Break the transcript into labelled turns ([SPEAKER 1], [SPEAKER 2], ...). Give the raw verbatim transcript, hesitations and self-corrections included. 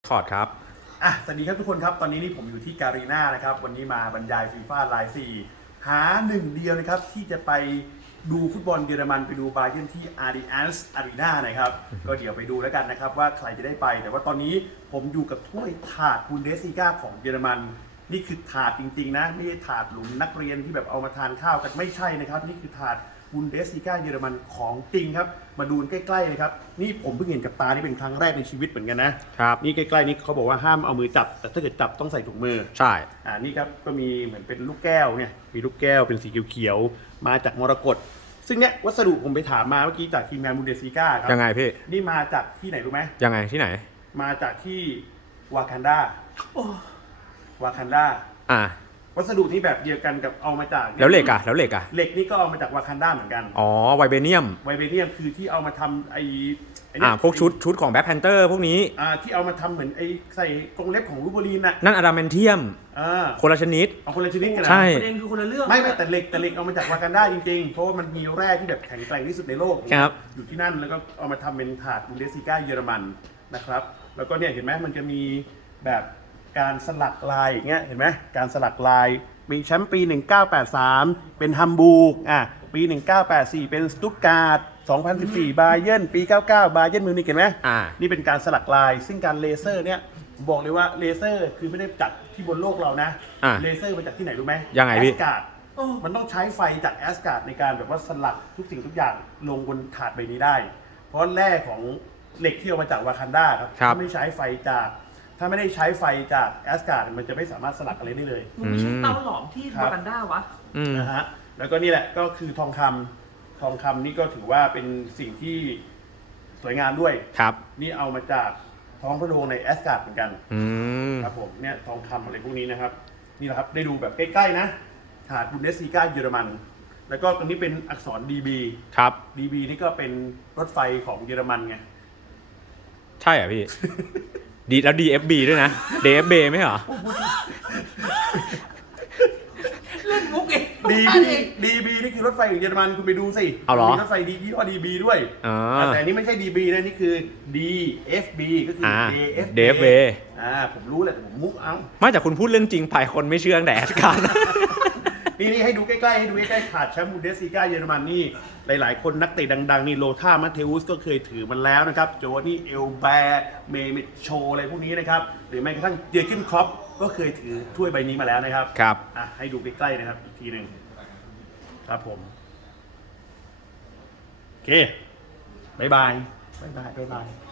[SPEAKER 1] ถอดครับ
[SPEAKER 2] อ่ะสวัสดีครับทุกคนครับตอนนี้นี่ผมอยู่ที่การีนานะครับวันนี้มาบรรยายฟีฟ่าไลน์สี่หาหนึ่งเดียวนะครับที่จะไปดูฟุตบอลเยอรมันไปดูบาเยิร์นที่อาริอันส์อารีนานะครับก็เดี๋ยวไปดูแล้วกันนะครับว่าใครจะได้ไปแต่ว่าตอนนี้ผมอยู่กับถ้วยถาดบุนเดสลีกาของเยอรมันนี่คือถาดจริงๆนะไม่ใช่ถาดหลุมนักเรียนที่แบบเอามาทานข้าวกันไม่ใช่นะครับนี่คือถาดบุนเดสลีกาเยอรมันของจริงครับมาดูใกล้ๆเลยครับนี่ผมเพิ่งเห็นกับตานี่เป็นครั้งแรกในชีวิตเหมือนกันนะครับนี่ใกล้ๆนี่เขาบอกว่าห้ามเอามือจับแต่ถ้าเกิดจับต้องใส่ถุงมือ
[SPEAKER 1] ใช่
[SPEAKER 2] อ่านี่ครับก็มีเหมือนเป็นลูกแก้วเนี่ยมีลูกแก้วเป็นสีเขียวๆมาจากมรกตซึ่งเนี่ยวัสดุผมไปถามมาเมื่อกี้จากทีมงานบุนเดสลีกาครับ
[SPEAKER 1] ยังไงพี่
[SPEAKER 2] นี่มาจากที่ไหนรู้ไหม
[SPEAKER 1] ยังไงที่ไหน
[SPEAKER 2] มาจากที่วากันดาวากันดา
[SPEAKER 1] อ่า
[SPEAKER 2] วัสดุนี้แบบเดียวกันกับเอามาจาก
[SPEAKER 1] แล้วเหล็กอะแล้วเหล็กอะ
[SPEAKER 2] เหล็กนี่ก็เอามาจากวากันดาเหมือนกัน
[SPEAKER 1] อ๋อไวเบเนียม
[SPEAKER 2] ไวเบเนียมคือที่เอามาทำไอ้
[SPEAKER 1] อ่าพวกชุดชุดของแบ็คแพนเตอร์พวกนี้
[SPEAKER 2] อ่าที่เอามาทำเหมือนไอ้ใส่กรงเล็บของลูเบอรีนน่ะ
[SPEAKER 1] นั่นอะดามนเทียม
[SPEAKER 2] อ่า
[SPEAKER 1] คนละชนิด
[SPEAKER 2] เอาคนละชนิดกันนะ
[SPEAKER 1] ใช่
[SPEAKER 3] ประเด็นคือคนละเรื่อง
[SPEAKER 2] ไม่ไม่แต่เหล็กแต่เหล็กเอามาจากวากันดาจริงๆเพราะว่ามันมีแร่ที่แบบแข็งแกร่งที่สุดในโลก
[SPEAKER 1] ครับ
[SPEAKER 2] อยู่ที่นั่นแล้วก็เอามาทำเป็นถาดบุนเดสลีกาเยอรมันนะครับแล้วก็เนี่ยเห็นไหมมันจะมีแบบการสลักลายอย่างเงี้ยเห็นไหมการสลักลายมีแชมป์ปีหนึ่งเก้าแปดสามเป็นฮัมบูร์กอ่ะปีหนึ่งเก้าแปดสี่เป็นสตุตการ์ดสองพันสิบสี่บาเยิร์นปีเก้าเก้าบาเยิร์นมิวนิกเห็นไหม
[SPEAKER 1] อ่า
[SPEAKER 2] นี่เป็นการสลักลายซึ่งการเลเซอร์เนี่ยบอกเลยว่าเลเซอร์คือไม่ได้จัดที่บนโลกเรานะเลเซอร์มาจากที่ไหนรู้ไหม
[SPEAKER 1] ยังไงพี่
[SPEAKER 2] แอสการ์ดมันต้องใช้ไฟจากแอสการ์ดในการแบบว่าสลักทุกสิ่งทุกอย่างลงบนถาดใบนี้ได้เพราะแร่ของเหล็กที่เอามาจากวากันดาครับถ้าไม่ใช้ไฟจากถ้าไม่ได้ใช้ไฟจากแอสการ์ดมันจะไม่สามารถสลักอะไรได้เลย
[SPEAKER 3] มันไม่ใช่เตาหลอมที่วากันดาวะ
[SPEAKER 2] นะฮะแล้วก็นี่แหละก็คือทองคำทองคำนี่ก็ถือว่าเป็นสิ่งที่สวยงามด้วย
[SPEAKER 1] ครับ
[SPEAKER 2] นี่เอามาจากท้องพระโรงในแอสการ์ดเหมือนกัน
[SPEAKER 1] อืม
[SPEAKER 2] ครับผมเนี่ยทองคำอะไรพวกนี้นะครับนี่แหละครับได้ดูแบบใกล้ๆนะถาดบุนเดสลีกาเยอรมันแล้วก็ตรงนี้เป็นอักษร ดี บี
[SPEAKER 1] ครับ
[SPEAKER 2] ดี บี นี่ก็เป็นรถไฟของเยอรมันไง
[SPEAKER 1] ใช่เหรอพี่ ดีแล้ว ดี เอฟ บี ด้วยนะ ดี เอฟ บี ไม่เหรอ
[SPEAKER 3] เล่นมุกเอง
[SPEAKER 2] ดี บี ดี บี นี่คือรถไฟของเยอรมันคุณไปดูสิ
[SPEAKER 1] เอาเหรอ
[SPEAKER 2] มีรถไฟดียี่ห้อ ดี บี ด้วยแต่นี่ไม่ใช่ ดี บี นะนี่คือ ดี เอฟ บี ก็คือ ดี เอฟ บี อ่าผมรู้แหละผมมุกเอา
[SPEAKER 1] ไม่แต่คุณพูดเรื่องจริงไปคนไม่เชื่อแต่แอสการ์ด
[SPEAKER 2] นี่นี่ให้ดูใกล้ๆให้ดูใกล้ๆขาดแชมป์บุนเดสลีกาเยอรมันนี่หลายๆคนนักเตะดังๆนี่โลธามัตเทอุสก็เคยถือมันแล้วนะครับโจนี่เอลแบร์เมเมโชอะไรพวกนี้นะครับหรือแม้กระทั่งเจอร์เกนคล็อปก็เคยถือถ้วยใบนี้มาแล้วนะครับ
[SPEAKER 1] ครับ
[SPEAKER 2] อ่ะให้ดูใกล้ๆนะครับอีกทีหนึ่งครับผมโอเคบายบายบายบายบายบาย